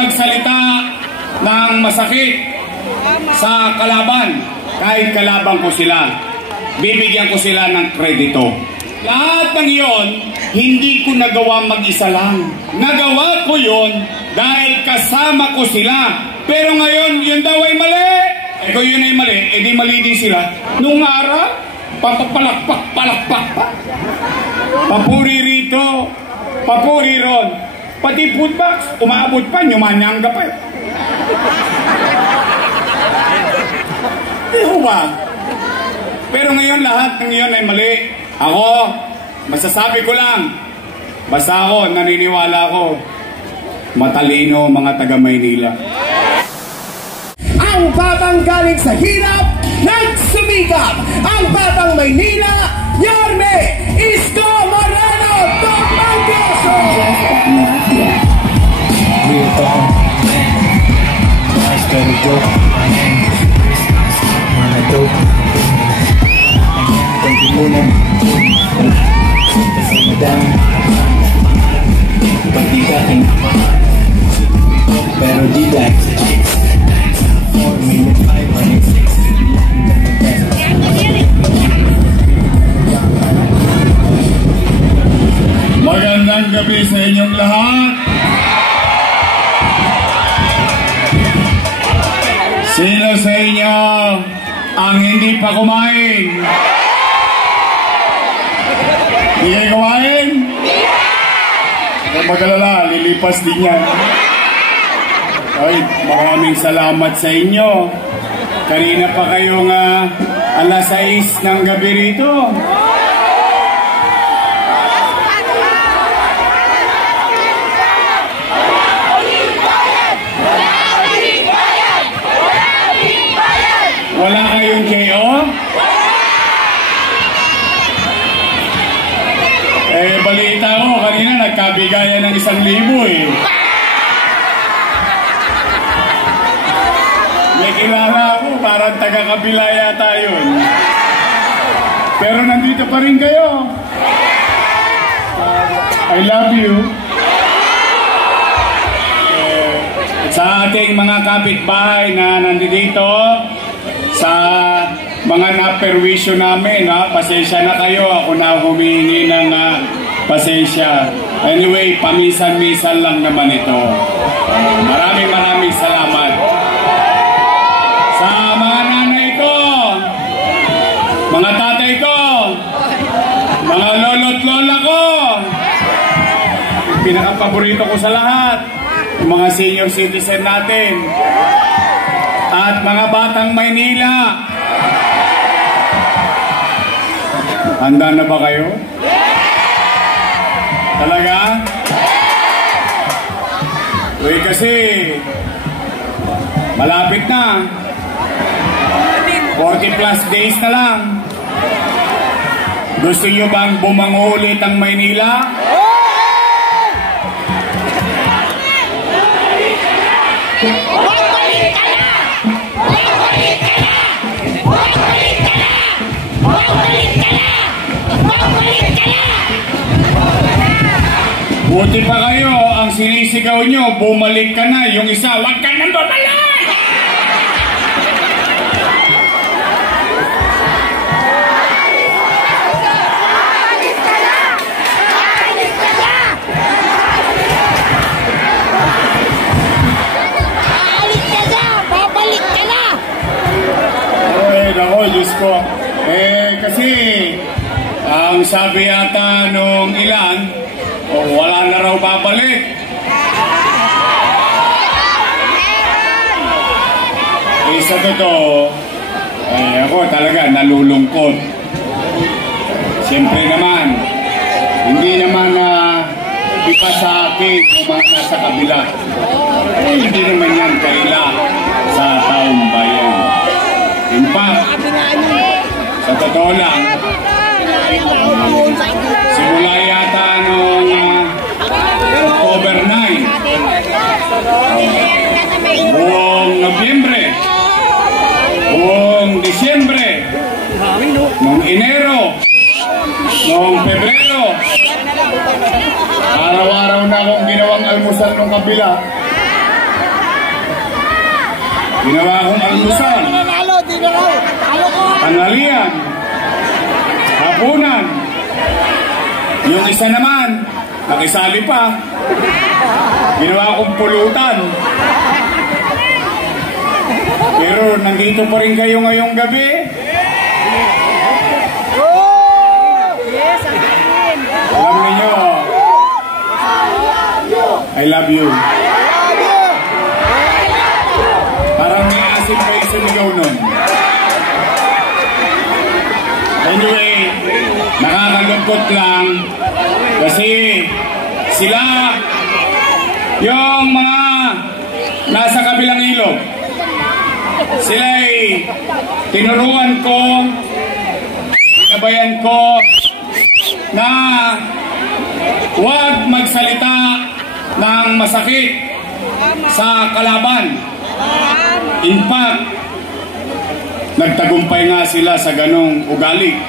magsalita ng masakit sa kalaban, kahit kalaban ko sila, bibigyan ko sila ng kredito. Lahat ng iyon, hindi ko nagawa mag-isa lang. Nagawa ko yon dahil kasama ko sila. Pero ngayon, yun daw ay mali. Eh kung yun ay mali, edi mali din sila. Nung araw, papapalakpak pa. Papuri rito, papuri ron. Pati food box, umaabot pa, nyumanyangga pa. Di ba? Pero ngayon lahat ng iyon ay mali. Ako, masasabi ko lang, basta ako, naniniwala ko, matalino mga taga-Maynila. Ang batang galing sa hirap, nagsumikap. Ang batang Maynila, Yorme Isko Moreno Topangyoso. Pero di magandang gabi sa inyong lahat. Sino sa inyo ang hindi pa kumain? Hindi kayo kumain? Huwag mag-alala, lilipas din yan. Ay, maraming salamat sa inyo. Kanina pa kayong alas 6 ng gabi rito. Wala kayong KO? Eh, balita ko, kanina nagkabigayan ng 1,000 eh. May kilala ako, parang taga-kabila yata yun. Pero nandito pa rin kayo. I love you. Sa ating mga kapitbahay na nandito, sa mga naperwisyo namin, pasensya na kayo, ako na humihingi ng pasensya. Anyway, pamisan-misan lang naman ito. Maraming salamat. Sa mga nanay ko, mga tatay ko, mga lolo't lola ko, pinaka-paborito ko sa lahat, yung mga senior citizen natin, at mga batang Maynila. Handa na ba kayo? Talaga? Uy, kasi malapit na. 40 plus days na lang. Gusto nyo bang bumango ulit ang Maynila? Buti pa kayo, ang sinisigaw nyo, bumalik ka na. Yung isa, wag ka nang bumalik! Babalik ka na! Ay, nako, Diyos ko. Kasi, ang sabi yata nung ilan, wala na raw babalik. Sa totoo, ako talaga nalulungkot. Siyempre naman, hindi naman iba sa akin kung mga nasa kabila. Hindi naman yan kaila sa taong bayan. In fact, sa totoo lang, simula yata noong October 9, buong Nobyembre, buong Disyembre, noong Enero, noong Pebrero, araw-araw na akong ginawang almusal ng kabila. Ginawa akong almusal. Nanalo, di na raw. Talo ko. Tanghalian. Hapunan. Yung isa naman, nakisali pa. Ginawa akong pulutan. Pero nandito pa rin kayo ngayong gabi. Alam niyo, I love you. Parang may asin pa yung sumigaw nun. Anyway, nakakalungkot lang kasi sila, yung mga nasa kabilang ilog, sila ay tinuruan ko, sinabayan ko na huwag magsalita ng masakit sa kalaban. In fact, nagtagumpay nga sila sa ganong ugali.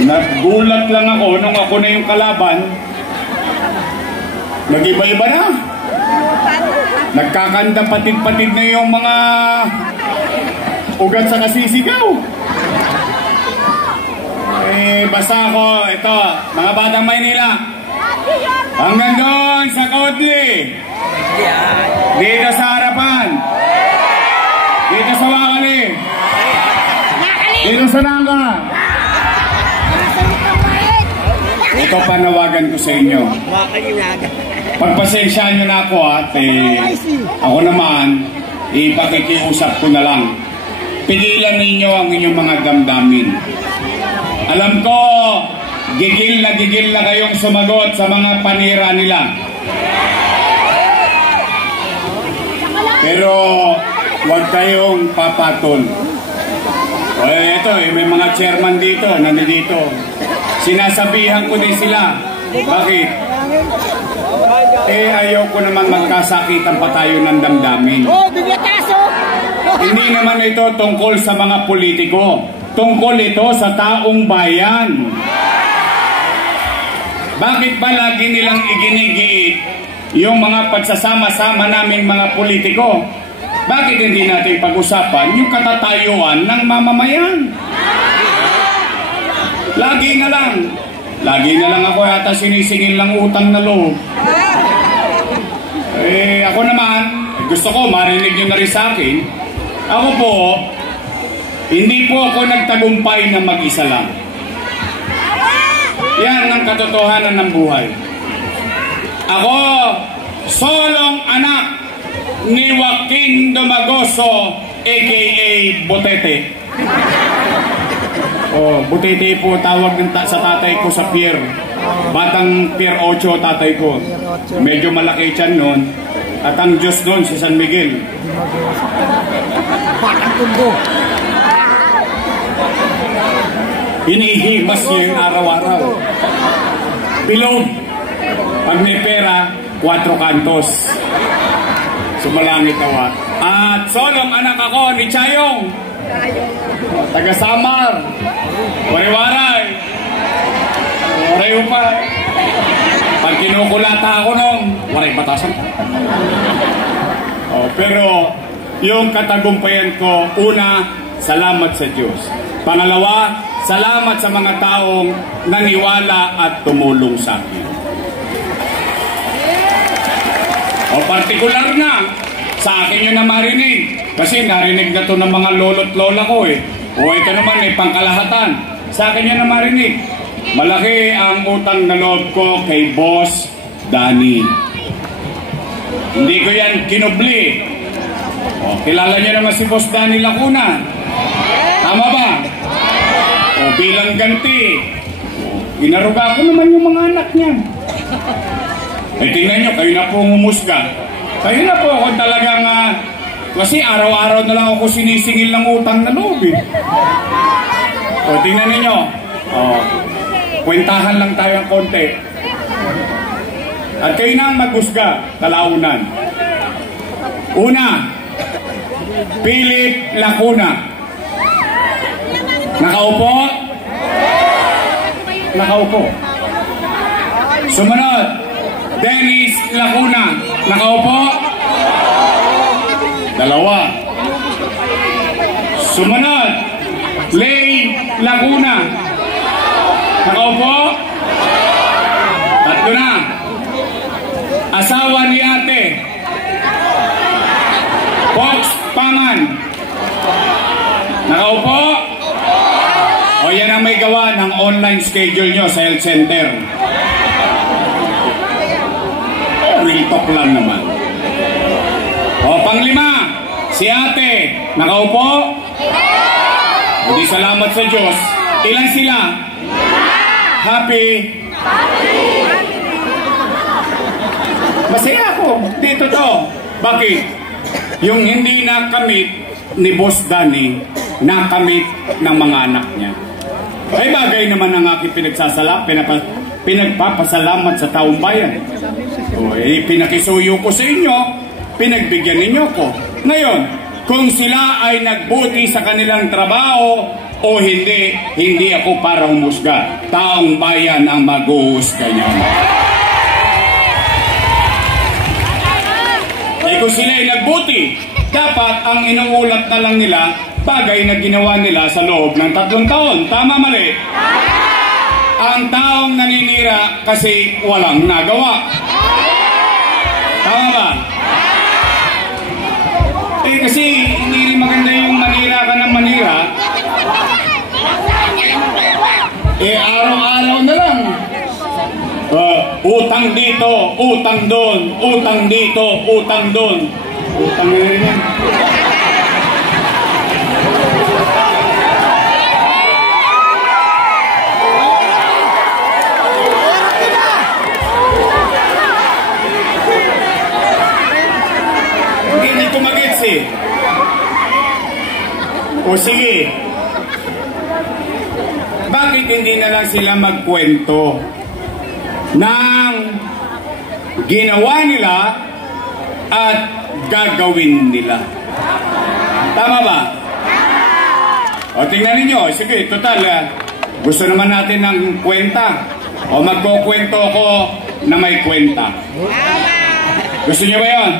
Nagulat lang ako nung ako na yung kalaban, nag-iba-iba na. Nagkakanda patid-patid na yung mga ugat sa kasisigaw. Basta ako, ito, mga batang Maynila, hanggang doon sa Kautli, dito sa harapan, dito sa Wakali, dito sa Nangka. Ito panawagan ko sa inyo. Pagpasensyaan nyo na ako at ako naman, ipakikiusap ko na lang. Pigilan ninyo ang inyong mga damdamin. Alam ko, gigil na kayong sumagot sa mga panira nila. Pero huwag kayong papatol. Ito, may mga chairman dito, nandito. Sinasabihan ko din sila. Bakit? Ayaw ko naman magkasakitan pa tayo ng damdamin. Hindi naman ito tungkol sa mga politiko. Tungkol ito sa taong bayan. Bakit ba lagi nilang iginigiit yung mga pagsasama-sama naming mga politiko? Bakit hindi natin pag-usapan yung katatayuan ng mamamayan? Lagi na lang ako yata sinisingil lang utang na loob. Ako naman, gusto ko marinig nyo na rin sa akin. Ako po, hindi po ako nagtagumpay na mag-isa lang. Yan ang katotohanan ng buhay. Ako, solong anak ni Joaquin Domagoso, a.k.a. Butete. Butete po tawag ng sa tatay ko sa pier. Batang Pier 8 tatay ko. Medyo malaki tiyan noon. At ang Diyos noon si San Miguel. Bakang tundo. Hinihimas niya yung araw-araw. Bilog. Pag may pera, 4 kantos. Sumalangit awa. At solong anak ako ni Chayong. Taga Samar. Wariwaray. Waray upay. Pag kinukulata ako nung, waray batasan. Pero yung katagumpayan ko, una, salamat sa Diyos. Pangalawa, salamat sa mga taong naniwala at tumulong sa akin. Partikular na, sa akin yun na marinig. Kasi narinig na to ng mga lolo't lola ko ito naman pangkalahatan. Sa akin yun na marinig. Malaki ang utang na loob ko kay Boss Danny. Hindi ko yan kinubli. Kilala niyo naman si Boss Danny Lacuna. Tama ba? Bilang ganti, inaruga ko naman yung mga anak niya. Tingnan nyo, kayo na po humusga. Kayo na po ako talagang, kasi araw-araw na lang ako sinisingil ng utang na loob tingnan ninyo. Kwentahan lang tayo ng konti. At kayo na ang maghusga, kalaunan. Una, Philip Lacuna. Nakaupo? Nakaupo. Sumunod, Dennis Lacuna. Nakaupo? 2. Lay Laguna. Nakaupo? Tatlo na. Asawa ni ate. Fox Paman. Nakaupo? O yan ang may gawa ng online schedule nyo sa health center. Real talk lang naman. O panglima, si ate. Nakaupo? Hindi salamat sa Diyos. Ilan sila? Happy? Masaya ako. Dito to. Bakit? Yung hindi nakamit ni Boss Danny, nakamit ng mga anak niya. Ay bagay naman ang aking pinagpapasalamat sa taong bayan. O, pinakisuyo ko sa inyo, pinagbigyan ninyo ko. Ngayon, kung sila ay nagbuti sa kanilang trabaho o hindi, hindi ako para humusga. Taong bayan ang mag-uhusga niyan. Eh kung sila ay nagbuti, dapat ang inuulat na lang nila bagay na ginawa nila sa loob ng 3 taon. Tama, mali? Ang taong naninira kasi walang nagawa. Tama ba? Eh kasi hindi rin maganda yung manira ka ng manira. Eh araw-araw na lang. Utang dito, utang doon, utang dito, utang doon. Utang na rin yan. Hindi ko magets eh. O sige. Bakit hindi na lang sila magkwento ng ginawa nila at gagawin nila? Tama ba? O tingnan ninyo, sige, total, gusto naman natin ng kwenta. O magkukwento ko na may kwenta. Gusto niyo ba yun?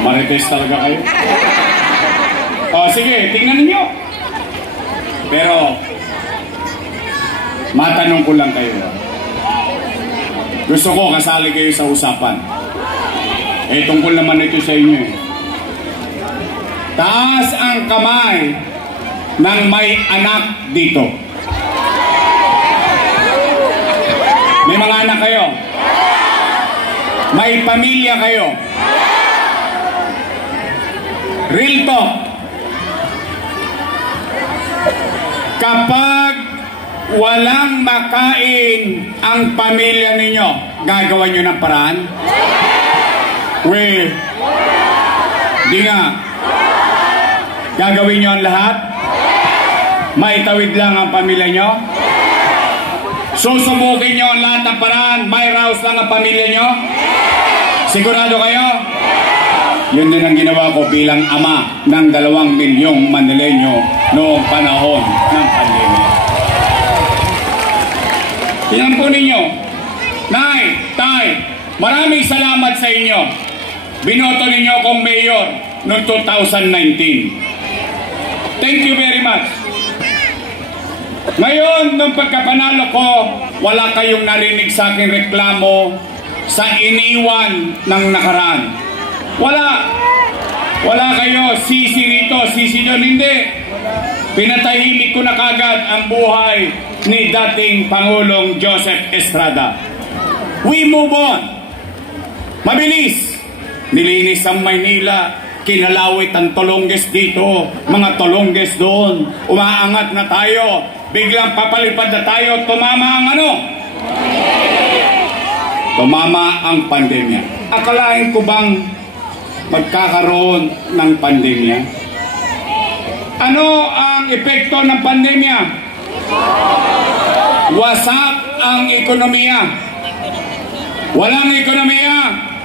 Marites talaga kayo. O sige, tingnan ninyo. Pero, matanong ko lang kayo. Gusto ko kasali kayo sa usapan. Eh, tungkol naman ito sa inyo. Taas ang kamay ng may anak dito. May mga anak kayo? May pamilya kayo? Real talk. Kapag walang makain ang pamilya ninyo, gagawa nyo ng paraan? We, di nga. Gagawin nyo ang lahat? Maitawid lang ang pamilya nyo? Susubukin nyo ang lahat ng paraan? May raos lang ang pamilya nyo? Sigurado kayo? Yun din ang ginawa ko bilang ama ng 2 milyong Manileño noong panahon ng pandemya. Tingnan po ninyo. Nay, tay, maraming salamat sa inyo. Binoto ninyo akong mayor noong 2019. Thank you very much. Ngayon, nung pagkapanalo ko, wala kayong narinig sa aking reklamo sa iniwan ng nakaraan. Wala. Wala kayo. Sisi rito, sisi doon. Hindi. Pinatahimik ko na kagad ang buhay ni dating Pangulong Joseph Estrada. We move on. Mabilis. Nilinis ang Maynila. Kinalawit ang Tolonges dito. Mga Tolonges doon. Umaangat na tayo. Biglang papalipad na tayo. Tumama ang ano? Tumama ang pandemya. Akalain ko bang magkakaroon ng pandemya? Ano ang epekto ng pandemya? Wasak ang ekonomiya. Walang ekonomiya,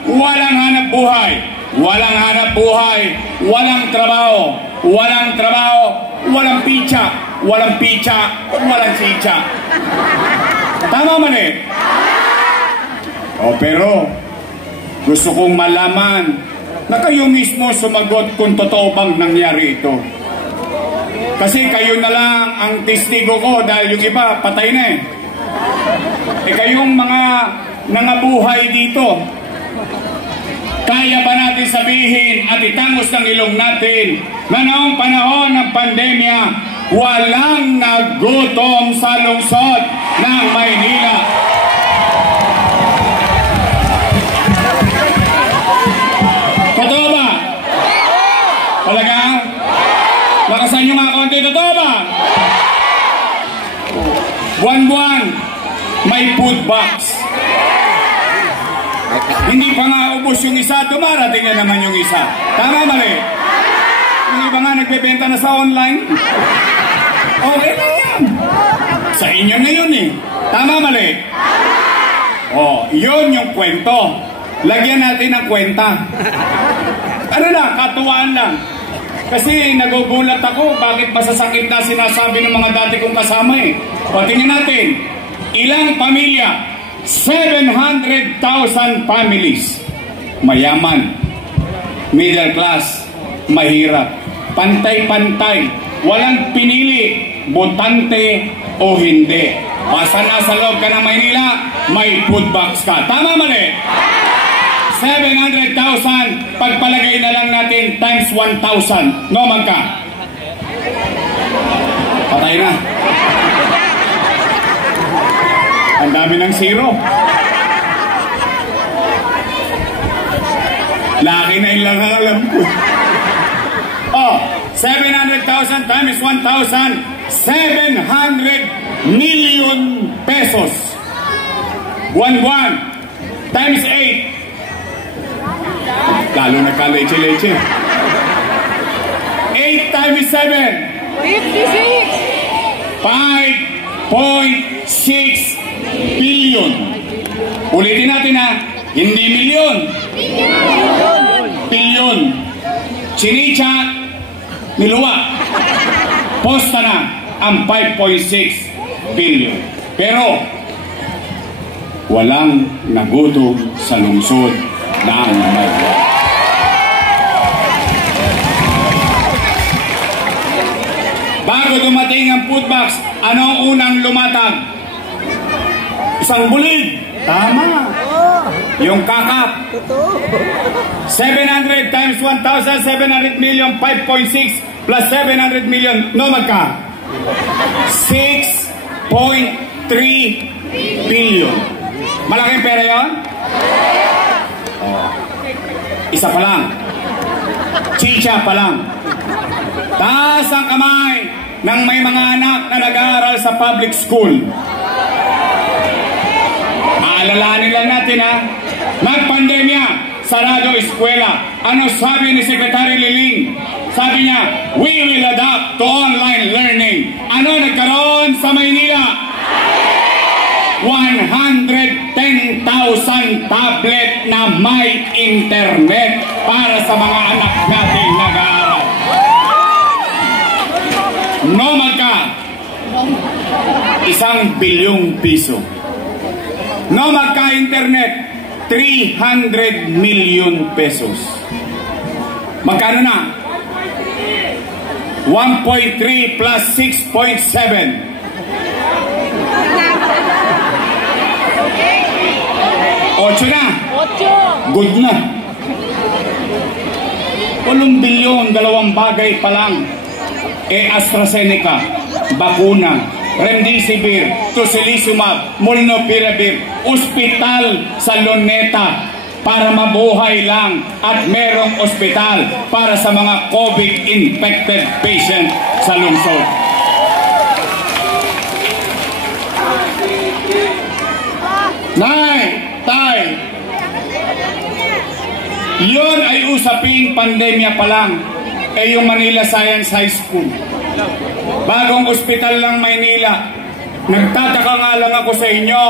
walang hanap buhay. Walang hanap buhay, walang trabaho. Walang trabaho, walang pitsa. Walang pitsa, walang sitsa. Tama man eh? O pero, gusto kong malaman na kayo mismo sumagot kung totoo bang nangyari ito. Kasi kayo na lang ang testigo ko dahil yung iba patay na eh. Kayong mga nangabuhay dito, kaya ba natin sabihin at itangos ng ilong natin na noong panahon ng pandemya, walang nagutom sa lungsod ng Maynila? Totoo ba? Talaga? Lakasan nyo nga konti, totoo ba? Buwan-buwan, may food box. Hindi pa nga ubos yung isa, dumarating na naman yung isa. Tama, mali? Yung iba nga nagbebenta na sa online. Okay na yan. Sa inyo na yun eh. Tama, mali? Oh, yun yung kwento. Lagyan natin ng kwenta. Ano lang, katuwaan lang. Kasi nagugulat ako bakit masasakit na sinasabi ng mga dati kong kasama eh. O tingnan natin, ilang pamilya? 700,000 families. Mayaman, middle class, mahirap. Pantay-pantay. Walang pinili, botante o hindi. Basta nasa loob ka ng Maynila, may food box ka. Tama, mali? 700,000, pagpalagay na lang natin times 1,000. No, magka? Patay na. Ang dami ng zero. Laki na ilang alam ko. Oh, 700,000 times 1,000, 700 million pesos. Buwan-buwan, times 8. Lalo nagka-leche-leche. 8 times 7. 56! 5.6 billion. Ulitin natin ha, hindi milyon. Billion. Chinicha, niluwa. Posta na ang 5.6 billion. Pero, walang nagutom sa lungsod ng Maynila. Bago dumating ang food box, anong unang lumatag? Isang bulig. Tama. Yung kakap. 700 times 1,000, 700 million, 5.6 plus 700 million. No, magka? 6.3 billion. Malaking pera yun? Oh. Isa pa lang. Chicha pa lang. Taas ang kamay ng may mga anak na nag-aaral sa public school. Aalalahanin lang natin ha. Nagpandemya, sarado eskwela. Ano sabi ni Secretary Liling? Sabi niya, we will adapt to online learning. Ano nagkaroon sa Maynila? 110,000 tablet na may internet para sa mga anak nating nag-aaral. No, magka? 1 bilyong piso. No, magka-internet, 300 million pesos. Magkano na? 1.3 plus 6.7. 8 na. 8. Good na. 8 bilyon, 2 bagay pa lang. AstraZeneca, bakuna, Remdesivir, Tocilizumab, Molnupiravir, ospital sa Luneta para mabuhay lang at merong ospital para sa mga COVID-infected patient sa lungsod. Nay, tay, yun ay usaping pandemya pa lang. Yung Manila Science High School. Bagong ospital lang Maynila. Nagtataka nga lang ako sa inyo,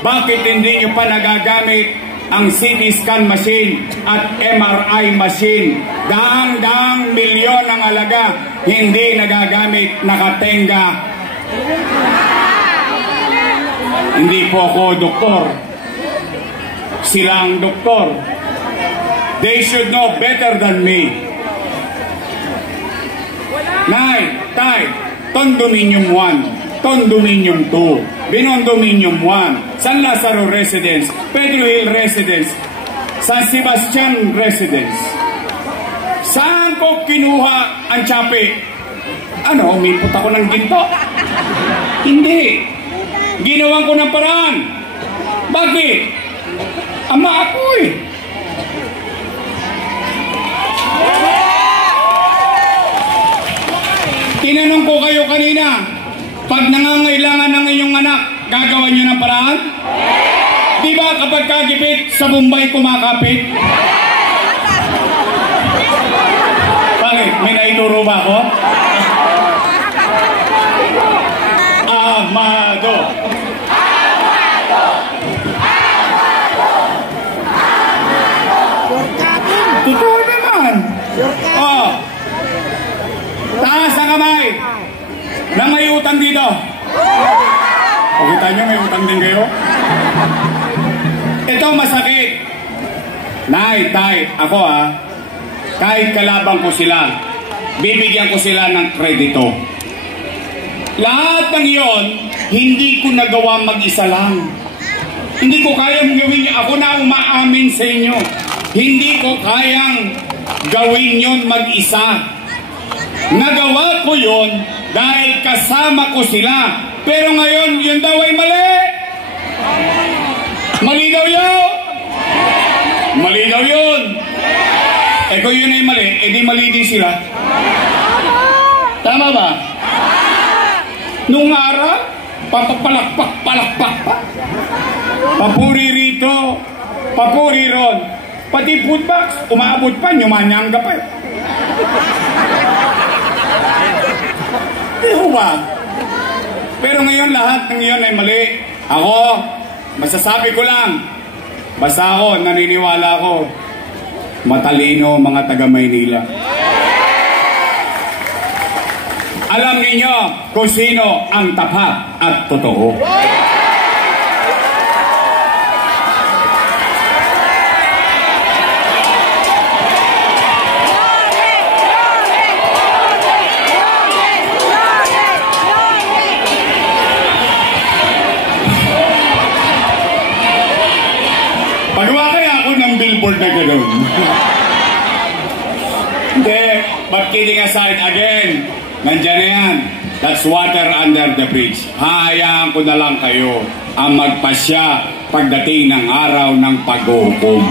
bakit hindi nyo pa nagagamit ang CT scan machine at MRI machine? Daang-daang milyon ang alaga, hindi nagagamit, nakatenga. Hindi po ako doktor. Sila ang doktor. They should know better than me. Nay, Tay, Condominium 1, Condominium 2, Binondominium 1, San Lazaro Residence, Pedro Hill Residence, San Sebastian Residence. Saan ko kinuha ang tsapi? Ano, umipot ako ng ginto? Hindi. Ginawan ko ng paraan. Bakit? Ama ako eh. Tinanong ko kayo kanina, pag nangangailangan ng inyong anak, gagawan nyo ng paraan? Di ba kapag kagipit, sa Bombay kumakapit? Bakit? May naituro ba ako? Amado. Totoo naman. Oh. Taas ang kamay na may utang dito. O kita nyo, may utang din kayo. Ito masakit. Nay, tay, ako kahit kalabang ko sila, bibigyan ko sila ng kredito. Lahat ng iyon, hindi ko nagawa mag-isa lang. Hindi ko kayang gawin yun. Ako na umaamin sa inyo. Hindi ko kayang gawin yun mag-isa. Nagawa ko yun dahil kasama ko sila. Pero ngayon, yun daw ay mali. Mali daw yun. Mali daw yun. Eh kung yun ay mali, edi mali din sila. Tama ba? Nung araw, papapalakpak pa. Papuri rito, papuri ron. Pati food box, umaabot pa, nyumanyangga pa. Di ba? Pero ngayon lahat ng iyon ay mali. Ako, masasabi ko lang, basta ako, naniniwala ako, matalino mga taga Maynila. Alam niyo kung sino ang tapat at totoo. Pagawa kaya ako ng billboard na gano'n. Hindi, but kidding aside again, nandyan na yan. That's water under the bridge. Hahayaan ko na lang kayo ang magpasya pagdating ng araw ng paghukom.